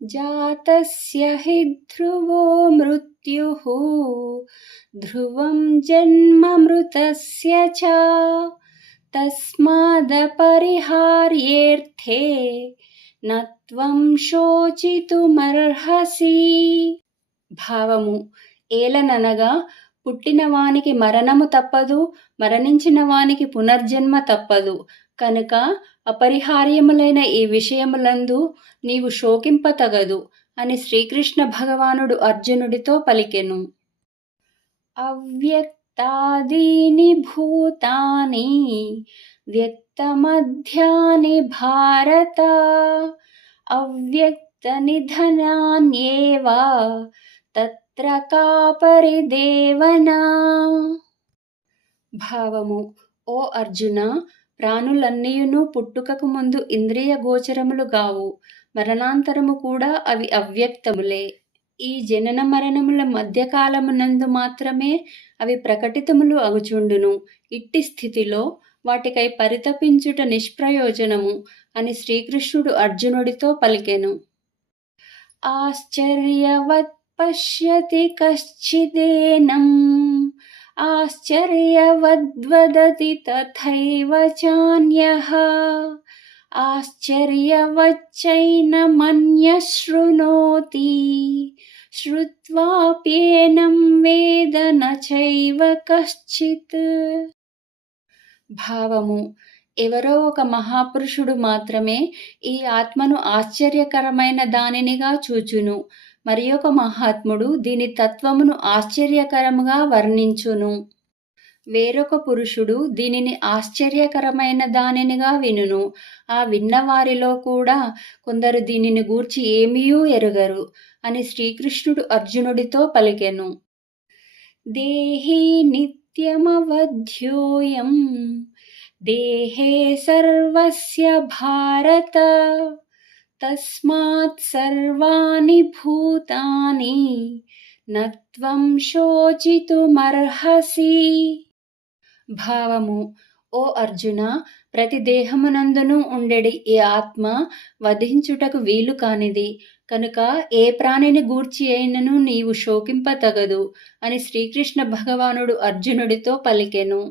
జాతస్య హి ధ్రువో మృత్యుః ధ్రువం జన్మ మృతస్య చ తస్మాదపరిహార్యేర్థే నత్వం శోచితుమర్హసి. భావము: ఏలననగా పుట్టిన వానికి మరణము తప్పదు, మరణించిన వానికి పునర్జన్మ తప్పదు. కనుక అపరిహార్యములైన ఈ విషయములందు నీవు శోకింపతగదు అని శ్రీకృష్ణ భగవానుడు అర్జునుడితో పలికెను. అవ్యక్తాదీని భూతాని వ్యక్తమధ్యాని భారత అవ్యక్త నిధనాన్యేవ తత్ర కా పరిదేవనా. భావము: ఓ అర్జున, ప్రాణులన్నీయును పుట్టుకకు ముందు ఇంద్రియ గోచరములు గావు, మరణాంతరము కూడా అవి అవ్యక్తములే. ఈ జనన మరణముల మధ్యకాలమునందు మాత్రమే అవి ప్రకటితములు అగుచుండును. ఇట్టి స్థితిలో వాటికై పరితపించుట నిష్ప్రయోజనము అని శ్రీకృష్ణుడు అర్జునుడితో పలికెను. ఆశ్చర్యవత్ పశ్యతి కశ్చిదేనం ఆశ్చర్యవద్వదతి తథైవ చాన్యః ఆశ్చర్యవచ్చైనమన్యః శృణోతి శ్రుత్వాప్యేనం వేద న చైవ కశ్చిత్. భావము: ఎవరో ఒక మహాపురుషుడు మాత్రమే ఈ ఆత్మను ఆశ్చర్యకరమైన దానినిగా చూచును. మరి ఒక మహాత్ముడు దీని తత్వమును ఆశ్చర్యకరముగా వర్ణించును. వేరొక పురుషుడు దీనిని ఆశ్చర్యకరమైన దానినిగా వినును. ఆ విన్నవారిలో కూడా కొందరు దీనిని గూర్చి ఏమీయూ ఎరుగరు అని శ్రీకృష్ణుడు అర్జునుడితో పలికెను. దేహి నిత్యమవధ్యోయం దేహే సర్వస్య భారత తస్మాత్ సర్వాణి భూతాని నత్వం శోచితుమర్హసి. భావము: ఓ అర్జున, ప్రతి దేహమునందును ఉండెడి ఈ ఆత్మ వధించుటకు వీలు కానిది. కనుక ఏ ప్రాణిని గూర్చి అయినను నీవు శోకింపతగదు అని శ్రీకృష్ణ భగవానుడు అర్జునుడితో పలికెను.